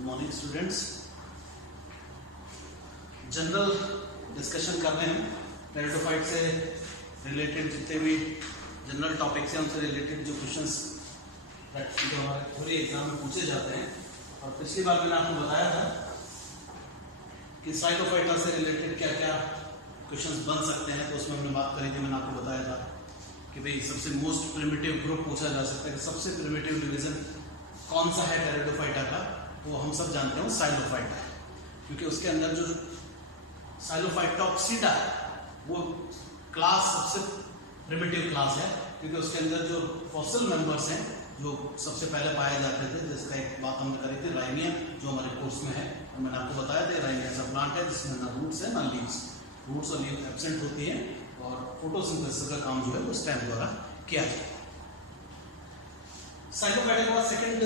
Good morning students. General discussion कर रहे हैं टेरिडोफाइट से रिलेटेड जितने भी जनरल टॉपिक्स हैं उनसे रिलेटेड जो क्वेश्चंस जो हमारे पूरे एग्जाम में पूछे जाते हैं। और पिछली बार मैंने आपको बताया था कि साइटोफाइटा से रिलेटेड क्या क्या क्वेश्चंस बन सकते हैं, तो उसमें हमने बात करी थी। मैंने आपको बताया था कि भाई सबसे मोस्ट प्रिमिटिव ग्रुप पूछा जा सकता है कि सबसे प्रिमिटिव डिवीजन कौन सा है टेरिडोफाइटा का, तो हम सब जानते हैं साइलोफाइटा है, क्योंकि उसके अंदर जो साइलोफाइटोप्सिडा है वो क्लास सबसे प्रिमिटिव क्लास है, क्योंकि उसके अंदर जो फॉसिल मेंबर्स हैं जो सबसे पहले पाए जाते थे, जिसका एक बात हमने करी थी राइनिया, जो हमारे कोर्स में है। और मैंने आपको बताया था राइनिया ऐसा प्लांट है जिसमें ना रूट्स है ना लीव्स, रूट्स और लीव एब्सेंट होती है और फोटोसिंथेसिस का काम जो है वो स्टेम द्वारा किया जाता है। साइलोफाइटा के बाद सेकंड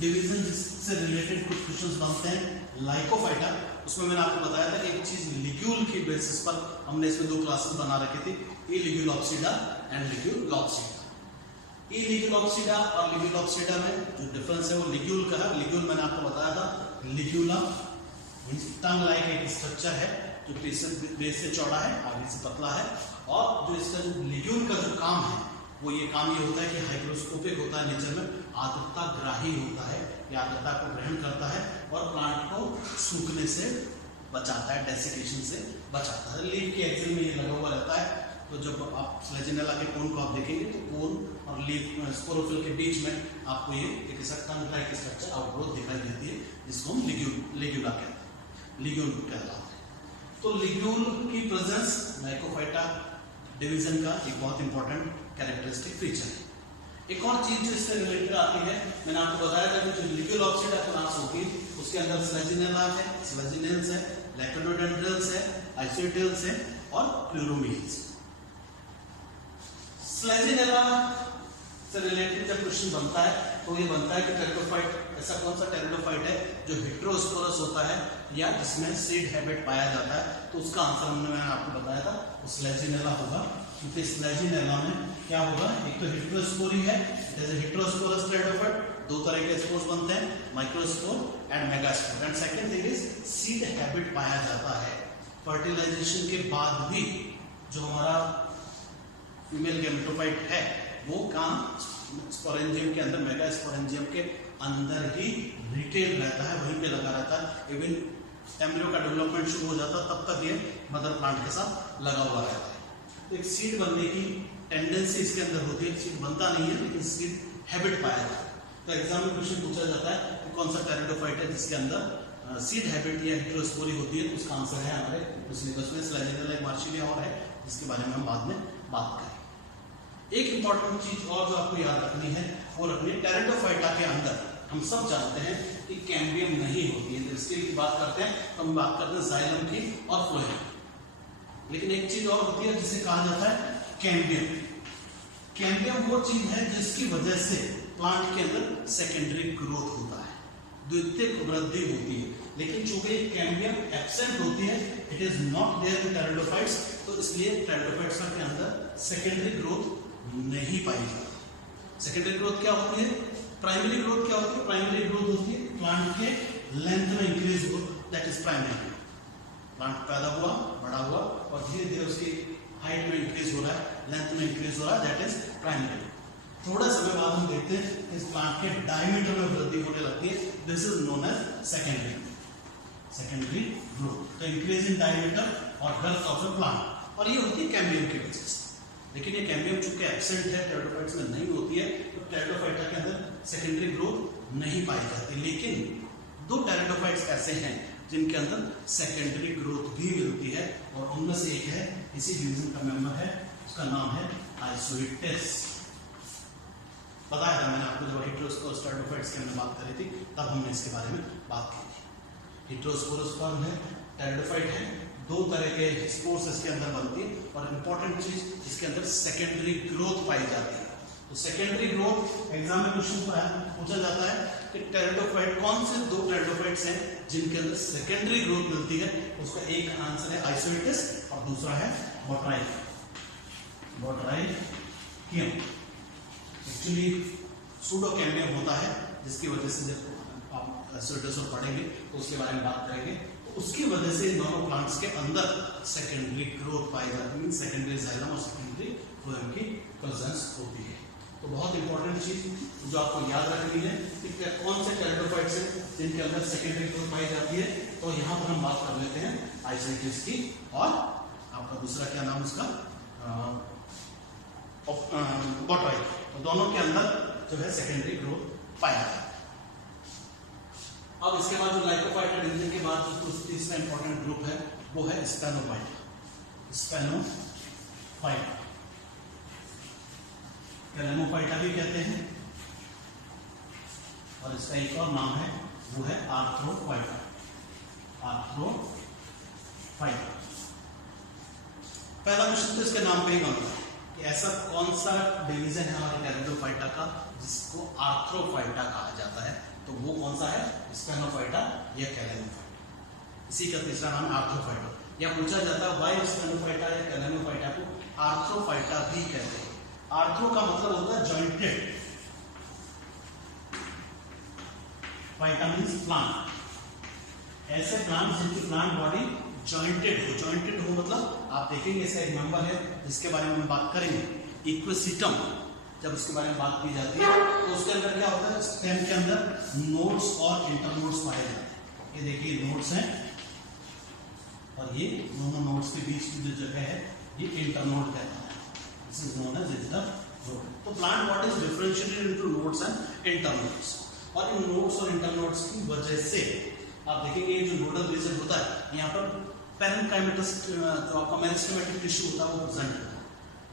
डिवीजन जिससे रिलेटेड कुछ क्वेश्चंस बनते हैं लाइकोफाइटा। उसमें मैंने आपको बताया था कि एक चीज लिग्यूल की बेसिस पर हमने इसमें दो क्लासेस बना रखी थी, ई लिग्यूलॉप्सिडा एंड लिग्यूलॉप्सिडा। ई लिग्यूलॉप्सिडा और लिग्यूलॉप्सिडा में जो डिफरेंस है वो लिग्यूल का है। लिग्यूल मैंने आपको बताया था लिग्यूला टंग लाइक एक स्ट्रक्चर है जो बेस से चौड़ा है, आगे से पतला है, और जो इसका जो लिग्यूल का जो काम है वो ये काम ये होता है कि हाइग्रोस्कोपिक होता है, नेचर में आर्द्रता ग्राही होता है, या आर्द्रता को ग्रहण करता है और प्लांट को सूखने से बचाता है, डेसिकेशन से बचाता है। लीफ के एक्सिल में ये लगा हुआ रहता है, तो जब आप फ्लैजिनेला के कोन को आप देखेंगे तो कोन और लीफ स्पोरोफिल के बीच में आपको ये एक ऐसा टंग लाइक स्ट्रक्चर आउटग्रोथ दिखाई देती है, जिसको हम लिग्यूला कहते हैं, लिग्यूल कहलाता है। तो लिग्यूल की प्रेजेंस लाइकोफाइटा डिवीजन का एक बहुत इंपॉर्टेंट कैरेक्टरिस्टिक फीचर है। एक और चीज जो इससे रिलेटेड आती है, मैंने आपको बताया था कि जो लिग्यूलॉप्सिडा क्लास होती है उसके अंदर फ्लैजिनेला है, स्लैजिनेल्स है, लैक्टोडेंड्रल्स है, आइसोइटल्स है और प्लूरोमियल्स। स्लैजिनेला से रिलेटेड जब क्वेश्चन बनता है तो ये बनता है कि टेरिडोफाइट ऐसा कौन सा टेरिडोफाइट है जो हेटेरोस्पोरस होता है या जिसमें सीड हैबिट पाया जाता है, तो उसका आंसर मैंने आपको बताया था वो स्लैजिनेला होगा। क्योंकि स्लैजिनेला में क्या होगा, एक तो हेटेरोस्पोरी है, it is a heterosporous pteridophyte. दो तरह के स्पोर्स बनते हैं, microspore and megaspore. And second thing is seed habit पाया जाता है। फर्टिलाइजेशन के बाद भी जो हमारा फीमेल गैमेटोफाइट है वो कहाँ स्पोरेंजियम के अंदर, मेगा स्पोरेंजियम के अंदर ही रिटेन रहता है, वहीं पे लगा रहता है। इवन एम्ब्रियो का डेवलपमेंट शुरू हो जाता है तब तक ये मदर प्लांट के साथ लगा हुआ रहता है। तो एक सीड बनने की टेंडेंसी इसके अंदर होती है, सीड बनता नहीं है लेकिन सीड हैबिट पाया जाता है। तो एग्जाम में क्वेश्चन पूछा जाता है कि कौन सा टेरिडोफाइट है जिसके अंदर सीड हैबिट या हेटेरोस्पोरी होती है, तो उसका आंसर है हमारे सिलेबस में स्लैजिनेला मार्शिलिया और है, जिसके बारे में हम बाद में बात करेंगे। एक इंपॉर्टेंट चीज और जो आपको याद रखनी है वो रखनी है, टेरिडोफाइटा के अंदर हम सब जानते हैं कि कैम्बियम नहीं होती है। तो इसके लिए बात करते हैं तो हम बात करते हैं जाइलम की और फ्लोएम। लेकिन एक चीज और होती है जिसे कहा जाता है कैम्बियम। कैम्बियम वो चीज है जिसकी वजह से प्लांट के अंदर सेकेंडरी ग्रोथ होता है, द्वितीयक वृद्धि होती है। लेकिन चूंकि कैम्बियम एब्सेंट होती है, it is not there in pteridophytes, तो इसलिए टेरिडोफाइट्स के अंदर सेकेंडरी ग्रोथ नहीं पाई जाती। सेकेंडरी ग्रोथ क्या होती है, प्राइमरी ग्रोथ क्या होती है, प्राइमरी ग्रोथ होती है प्लांट के लेंथ में इंक्रीज हो, दैट इज प्राइमरी। प्लांट पैदा हुआ, बड़ा हुआ और धीरे धीरे उसकी हाइट में इंक्रीज हो रहा है, लेंथ में इंक्रीज हो रहा है, दैट इज प्राइमरी। थोड़ा समय बाद हम देखते हैं इस प्लांट के डायमीटर में वृद्धि होने लगती है, this is known as secondary growth. तो इंक्रीज इन डायमीटर और हेल्थ ऑफ ए प्लांट, और ये होती है कैम्बियम की वजह से। लेकिन ये कैम्बियम चूंकि एब्सेंट है, टेरिडोफाइट्स में नहीं होती है, तो टेरिडोफाइटा के अंदर सेकेंडरी ग्रोथ नहीं पाई जाती। लेकिन दो टेरिडोफाइट्स ऐसे हैं जिनके अंदर सेकेंडरी ग्रोथ भी मिलती है, और उनमें से एक है इसी डिवीजन का मेंबर है, उसका नाम है आइसोइटस। बताया था मैंने आपको जब हेटेरोस्पोरस टेरिडोफाइट्स की हमने बात करी थी तब हमने इसके बारे में बात की थी। हेटेरोस्पोरस फॉर्म है, टेरिडोफाइट है, दो तरह के स्पोर्स इसके अंदर बनती है, और इंपॉर्टेंट चीज इसके अंदर सेकेंडरी ग्रोथ पाई जाती है। तो सेकेंडरी ग्रोथ एग्जाम में क्वेश्चन पूछा जाता है कि टेरिडोफाइट कौन से दो टेरिडोफाइट्स हैं जिनके अंदर सेकेंडरी ग्रोथ मिलती है। उसका एक आंसर है आइसोइटस और दूसरा है बोट्राइकियम। एक्चुअली सूडोकैम्बियम होता है, जिसकी वजह से जब आप एसिडोसर पढ़ेंगे तो उसके बारे में बात करेंगे। तो उसकी वजह से इन दोनों प्लांट्स के अंदर सेकेंडरी ग्रोथ पाई जाती है, सेकेंडरी जाइलम और सेकेंडरी फ्लोएम की प्रेजेंस होती है। तो बहुत इंपॉर्टेंट चीज जो आपको याद रखनी है कि कौन से टेरिडोफाइट्स हैं जिनके अंदर सेकेंडरी ग्रोथ पाई जाती है। तो यहाँ पर हम बात कर लेते हैं आइसोइटिस की, और आपका दूसरा क्या नाम उसका, बॉटराइट। तो दोनों के अंदर जो है सेकेंडरी ग्रोथ पाया जाता है। अब इसके बाद जो लाइकोफाइटा डिवीजन के बाद जो तीसरा इंपॉर्टेंट ग्रुप है वो है स्पेनोफाइटा। स्पेनोफाइटा कैलेमोफाइटा भी कहते हैं, और इसका एक और नाम है वो है आर्थ्रोफाइटा। आर्थ्रोफाइटा। पहला क्वेश्चन तो इसके नाम पे ही बनता है कि ऐसा कौन सा डिवीजन है हमारे टेरिडोफाइटा का जिसको आर्थ्रोफाइटा कहा जाता है। तो वो कौन सा है, स्पेनोफाइटा या कैलेमोफाइटा। इसी का तीसरा नाम आर्थ्रोफाइटा। या पूछा जाता है व्हाई स्पेनोफाइटा या कैलेमोफाइटा को आर्थ्रोफाइटा भी कहते हैं। आर्थ्रो का मतलब होता है जॉइंटेड, फाइटा मींस प्लांट। ऐसे प्लांट जिनकी प्लांट बॉडी जॉइंटेड हो। जॉइंटेड हो मतलब आप देखेंगे इसका एक मेंबर है जिसके बारे में हम बात करेंगे, इक्विसिटम। जब उसके बारे में बात की जाती है तो उसके अंदर क्या होता है, स्टेम के अंदर नोड्स और इंटरनोड्स पाए जाते हैं। ये देखिए नोड्स हैं, और ये दोनों नोड्स के बीच की जो जगह है ये इंटरनोड कहता है। This is known as internode. तो plant body is differentiated into nodes and internodes, और इन नोड्स और इंटरनोड्स की वजह से आप देखेंगे ये जो नोडल रीजन होता है यहाँ पर पैरेन्काइमेटस जो आपका मेरिस्टेमेटिक टिश्यू होता है वो प्रेजेंट होता है।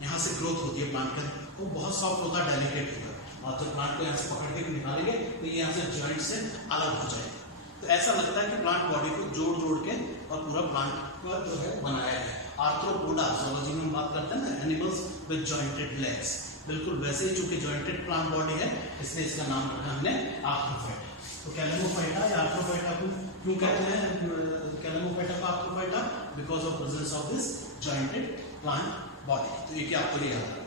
यहाँ से ग्रोथ होती है प्लांट का, वो बहुत सॉफ्ट होता है, डेलिकेट होता है, और जब प्लांट को यहाँ से पकड़ के निकालेंगे तो ये यहाँ से जॉइंट से अलग हो जाएगा। तो ऐसा लगता है कि प्लांट बॉडी को जोड़ जोड़ के और पूरा प्लांट को जो है बनाया गया है। आर्थ्रोपोडा ज़ूलॉजी में हम बात करते हैं ना, एनिमल्स विद जॉइंटेड लेग्स, बिल्कुल वैसे ही चूंकि जॉइंटेड प्लांट बॉडी है इसलिए इसका नाम रखा हमने आर्थ्रोफाइटा। तो कैलेमोफाइटा या आर्थ्रोफाइटा को क्यों कहते हैं, कैलेमोफाइटा को arthrophyta, because of presence of this jointed plant body. तो ये क्या आपको याद रखना है।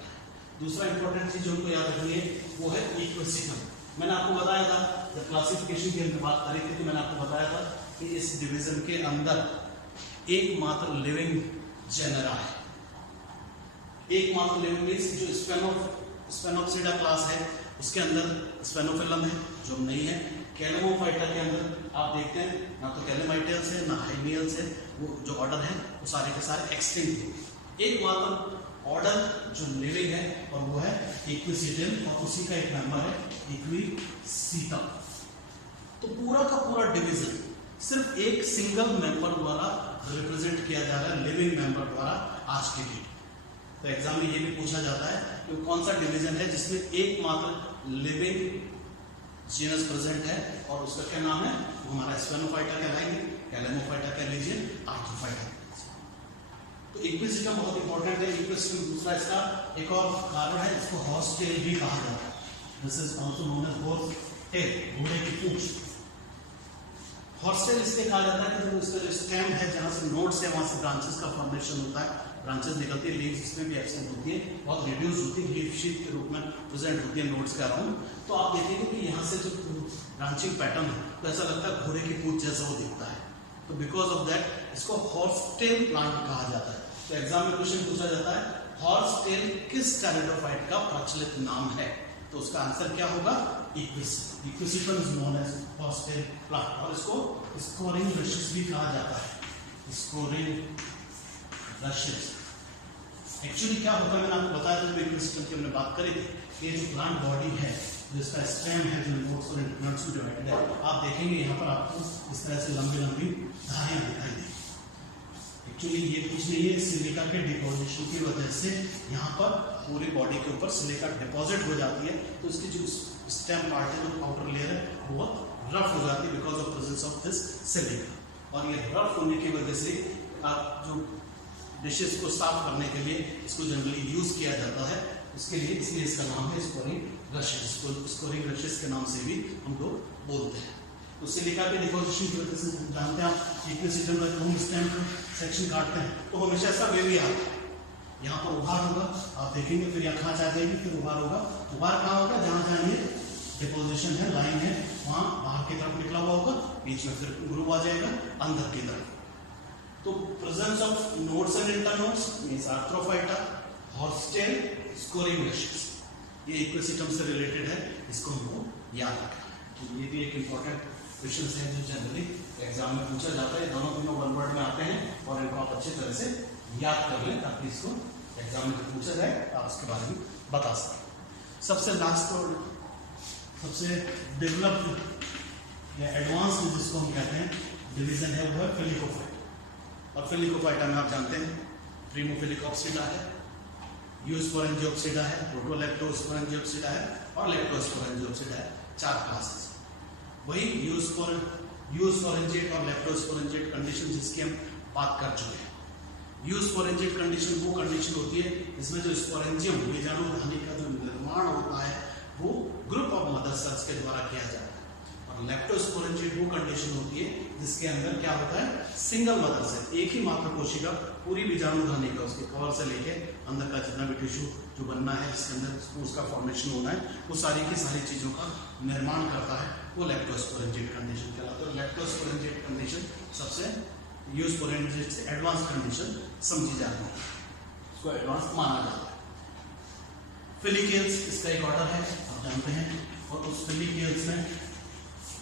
दूसरा इंपॉर्टेंट चीज जो हमको याद रखनी है वो है इक्विसिटम। मैंने आपको बताया था जब क्लासिफिकेशन की हम बात करी थी तो मैंने आपको बताया था कि इस डिवीजन के अंदर एकमात्र लिविंग जेनरा है। एकमात्र लिविंग मींस जो स्पेनोप्सिडा क्लास है उसके अंदर स्पेनोफिलम है जो नहीं है। कैलेमोफाइटा के अंदर आप देखते हैं ना तो कैलेमाइटल्स है ना हाइमियल्स है, वो जो ऑर्डर है वो सारे के सारे एक्सटिंक्ट है। एकमात्र ऑर्डर जो लिविंग है और वो है इक्विसिटम, और उसी का एक मेंबर है इक्विसिटम। तो पूरा का पूरा डिवीजन सिर्फ एक सिंगल मेंबर द्वारा रिप्रेजेंट किया जा रहा है, लिविंग मेंबर द्वारा आज के डेट। तो एग्जाम में ये भी पूछा जाता है कि कौन सा डिवीजन है जिसमें एकमात्र लिविंग जीनस प्रेजेंट है, और उसका क्या नाम है, वो हमारा स्पेनोफाइटा कहलाएंगे, कैलेमोफाइटा कह लीजिए, आर्थ्रोफाइटा। तो इक्विसिटम बहुत इंपॉर्टेंट है। इक्विसिटम दूसरा इसका एक और कारण है, इसको हॉर्स टेल भी कहा जाता है। This is also known as horse tail, घोड़े की पूंछ। हॉर्स टेल इसलिए कहा जाता है कि जो इसका जो स्टेम है जहाँ से नोड्स है वहां से ब्रांचेस का फॉर्मेशन होता है, ब्रांचेस निकलती है, लीव्स इसमें भी एब्सेंट होती है, बहुत रिड्यूस होती है, लीफ शीट के रूप में प्रेजेंट होती है नोड्स के अराउंड। तो आप देखेंगे कि यहाँ से जो ब्रांचिंग पैटर्न है तो ऐसा लगता है घोड़े की पूंछ जैसा वो दिखता है। तो बिकॉज ऑफ दैट इसको हॉर्स टेल प्लांट कहा जाता है। तो एग्जाम में क्वेश्चन पूछा जाता है हॉर्स टेल किस टेरिडोफाइट का प्रचलित नाम है, तो उसका आंसर क्या होगा, equisetum. Equisetum is known as horse tail plant, और इसको स्कोरिंग रशेस भी कहा जाता है, स्कोरिंग रशेस। एक्चुअली क्या होता है मैंने आपको बताया था, इक्विसिटम की हमने बात करी थी। ये जो प्लांट बॉडी है जिसका स्टेम है जो नोड्स और इंटरनोड्स में डिवाइडेड है, आप देखेंगे यहाँ पर आपको इस तरह से लंबी लंबी धारियां दिखाई देंगी। एक्चुअली ये कुछ नहीं है, सिलिका के डिपोजिशन की वजह से यहाँ पर पूरी बॉडी के ऊपर सिलिका डिपॉजिट हो जाती है, तो इसकी जो स्टेम पार्ट है, जो आउटर लेयर है, वो रफ हो जाती है because of presence of this silica. और ये रफ होने की वजह से आप जो डिशेस को साफ करने के लिए इसको जनरली यूज किया जाता है, इसके लिए, इसलिए इसका नाम है स्कोरिंग रशेस। स्कोरिंग रशेस के नाम से भी हम लोग बोलते हैं। तो सिलिका के डिपोजिशन की वजह से जानते हैं आप इक्विसिटम का जो हम स्टेम सेक्शन काटते हैं तो हमेशा ऐसा वे भी आता है, यहाँ पर उभार होगा, आप देखेंगे, फिर यहाँ खांच आ जाएगी, फिर उभार होगा। उभार कहाँ होगा, जहाँ जहाँ ये बीच में फिर ग्रुव आ जाएगा अंदर की तरफ। तो presence of nodes and internodes means arthrophyta, horsetail, scouring rushes, ये इक्विसिटम से रिलेटेड है, इसको हमको याद रखना है। तो ये भी एक इंपॉर्टेंट क्वेश्चन है जो जनरली एग्जाम में पूछा जाता है। दोनों तीनों वन वर्ड में आते हैं और इनको आप अच्छी तरह से याद कर लें ताकि इसको एग्जाम में पूछा जाए आप उसके बारे में बता सकें। सबसे लास्ट और सबसे डेवलप्ड या एडवांस जिसको हम कहते हैं डिवीजन है वो है फेलिकोफाइटा। और फेलिकोफाइटा में आप जानते हैं प्रीमोफिलिकोप्सिडा है, यूस्पोरेंजियोप्सिडा है, प्रोटोलैक्टोस्पोरेंजियोप्सिडा है और लैक्टोस्पोरेंजियोप्सिडा है। 4 क्लासेस। वही यूस्पोरेंजिएट और लैक्टोस्पोरेंजिएट कंडीशन जिसकी हम बात कर चुके हैं। यूस्पोरेंजिएट कंडीशन वो कंडीशन होती है जिसमें जो स्पोरेंजियम बीजाणुधानी का जो निर्माण होता है वो ग्रुप ऑफ मदर सेल्स के द्वारा किया जाता है। और लैक्टोस्पोरेंजिएट वो कंडीशन होती है जिसके अंदर क्या होता है, सिंगल मदर सेल, एक ही मात्र कोशिका पूरी बीजाणुधानी का उसके कवर से लेके अंदर का जितना भी टिश्यू जो बनना है जिसके अंदर उसका फॉर्मेशन होना है वो सारी की सारी चीजों का निर्माण करता है, वो लैक्टोस्पोरेंजिएट कंडीशन कहलाता है। लैक्टोस्पोरेंजिएट कंडीशन सबसे यूस्पोरेंजिएट से एडवांस कंडीशन समझी जाती है, इसको एडवांस माना जाता है। फिलिकेल्स इसका एक ऑर्डर है आप जानते हैं, और उस फिलिकेल्स में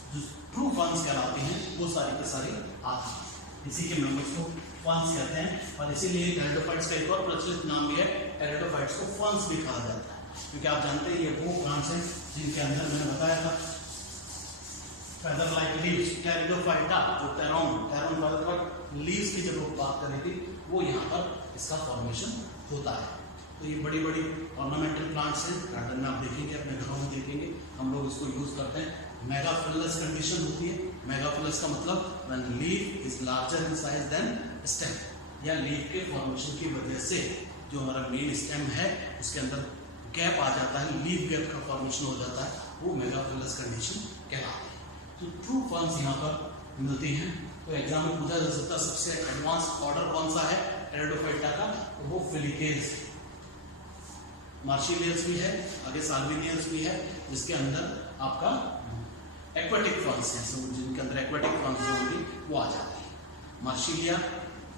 जो ट्रू फर्न्स कहलाती हैं वो सारी के सारी आती हैं, इसी के मेंबर्स को फर्न्स कहते हैं। और इसीलिए टेरिडोफाइट्स का एक और प्रचलित नाम भी है, टेरिडोफाइट्स को फर्न्स भी कहा जाता है, क्योंकि आप जानते हैं ये वो प्लांट्स हैं जिनके अंदर मैंने बताया था फेदर लाइक लीव्स, टेरिडोफाइटा जो टेरोन लीव्स की जब बात कर रही थी वो यहाँ पर इसका फॉर्मेशन होता है। तो ये बड़ी बड़ी ऑर्नामेंटल प्लांट्स हैं, गार्डन में आप देखेंगे, अपने घरों में देखेंगे, हम लोग इसको यूज करते हैं। मेगाफिलस कंडीशन होती है। मेगाफिलस का मतलब when leaf is larger in size than stem, या लीफ के फॉर्मेशन की वजह से जो हमारा मेन स्टेम है उसके अंदर गैप आ जाता है, लीफ गैप का फॉर्मेशन हो जाता है, वो मेगाफिलस कंडीशन कहलाती है। तो ट्रू फर्न्स यहाँ पर मिलती हैं। तो एग्जाम में पूछा जा सकता है सबसे एडवांस ऑर्डर कौन सा है टेरिडोफाइटा का, तो वो फिलिकेल्स, मार्शिलियस भी है, आगे साल्विनियस भी है, जिसके अंदर आपका एक्वाटिक फर्न्स हैं, जिनके अंदर एक्वाटिक फर्न्स होंगी वो आ जाती है। मार्शिलिया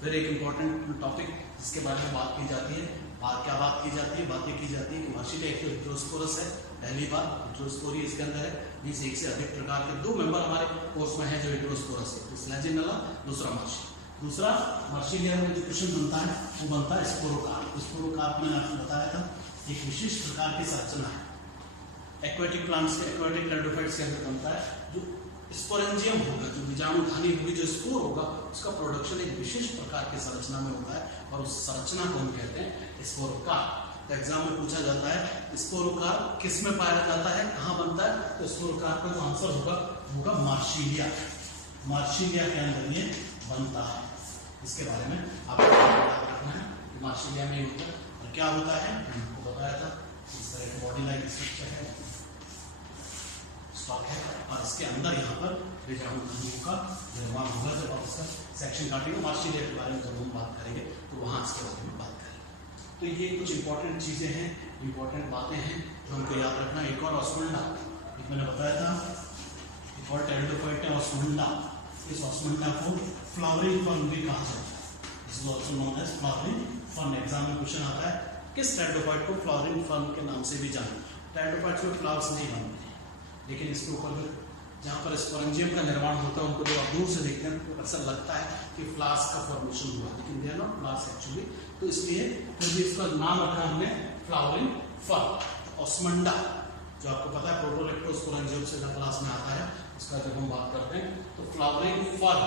फिर एक इंपॉर्टेंट टॉपिक जिसके बारे में बात की जाती है। क्या बात की जाती है? बातें की जाती है कि मार्शिलिया एक तो हिट्रोस्पोरस है, पहली बात हिट्रोस्पोरी इसके अंदर है, मीन्स एक से अधिक प्रकार के 2 मेंबर हमारे कोर्स में है जो हिट्रोस्पोरस है, फ्लैजिनेला, दूसरा मार्शिलिया। दूसरा मार्शिलिया में जो क्वेश्चन बनता है वो बनता है स्पोरोकार्प। स्पोरोकार्प मैंने आपको बताया था एक विशेष प्रकार की संरचना है, एक्वाटिक प्लांट्स के, एक्वाटिक टेरिडोफाइट्स के अंदर बनता है, जो स्पोरेंजियम होगा, जो बीजाणुधानी होगी, जो स्पोर होगा, उसका प्रोडक्शन एक विशेष प्रकार की संरचना में होता है और उस संरचना को हम कहते हैं स्पोरोकार्प। तो एग्जाम में पूछा जाता है स्पोरोकार्प किस में पाया जाता है, कहाँ बनता है, तो स्पोरोकार्प का जो आंसर होगा मार्शिलिया। मार्शिलिया के अंदर ये बनता है, इसके बारे में आपको याद रखना है कि मार्शिलिया में होता है। और क्या होता है आपको बताया था, इस तरह का बॉडी लाइक स्ट्रक्चर है, स्टॉक है, और इसके अंदर यहाँ पर बीजाणुधानियों का निर्माण होगा। जब आप इसका सेक्शन काटेंगे मार्शिलिया के बारे में जब हम बात करेंगे तो वहाँ इसके बारे में बात करेंगे। तो ये कुछ इंपॉर्टेंट चीजें हैं, इंपॉर्टेंट बातें हैं जो हमको याद रखना। एक और ऑस्मुंडा, एक मैंने बताया था, एक और टेरिडोफाइट है ऑस्मुंडा। इस ऑस्मुंडा को फ्लावरिंग फर्न भी कहा जाता है, this is also known as flowering fern. Exam में क्वेश्चन आता है किस टेरिडोफाइट को फ्लावरिंग फर्न के नाम से भी जाना। टेरिडोफाइट में फ्लावर्स नहीं बनते, लेकिन इसके ऊपर जहाँ पर स्पोरेंजियम का निर्माण होता है उनको जब आप दूर से देखते हैं तो अक्सर लगता है कि फ्लावर्स का फॉर्मेशन हुआ, लेकिन they are not flowers actually. तो इसलिए फिर भी इसका नाम रखा हमने फ्लावरिंग फर्न। ऑस्मुंडा जो आपको पता है प्रोटोलैक्टोस्पोरेंजियोप्सिडा क्लास में आता है, उसका जब हम बात करते हैं तो फ्लावरिंग फर्न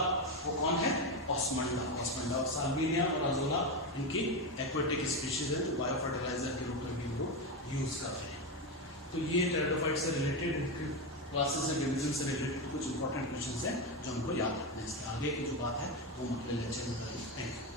वो कौन है, ऑस्मुंडा। ऑस्मुंडा और साल्विनिया और अजोला इनकी एक्वाटिक स्पीशीज है जो बायो फर्टिलाइजर के रूप में भी लोग यूज करते हैं। तो ये टेरिडोफाइट से रिलेटेड क्लासेस है, डिवीजन से रिलेटेड कुछ इंपॉर्टेंट क्वेश्चन है जो हमको याद रखना है। इसके आगे की जो बात है वो हम अगले लेक्चर में करेंगे। Thank you.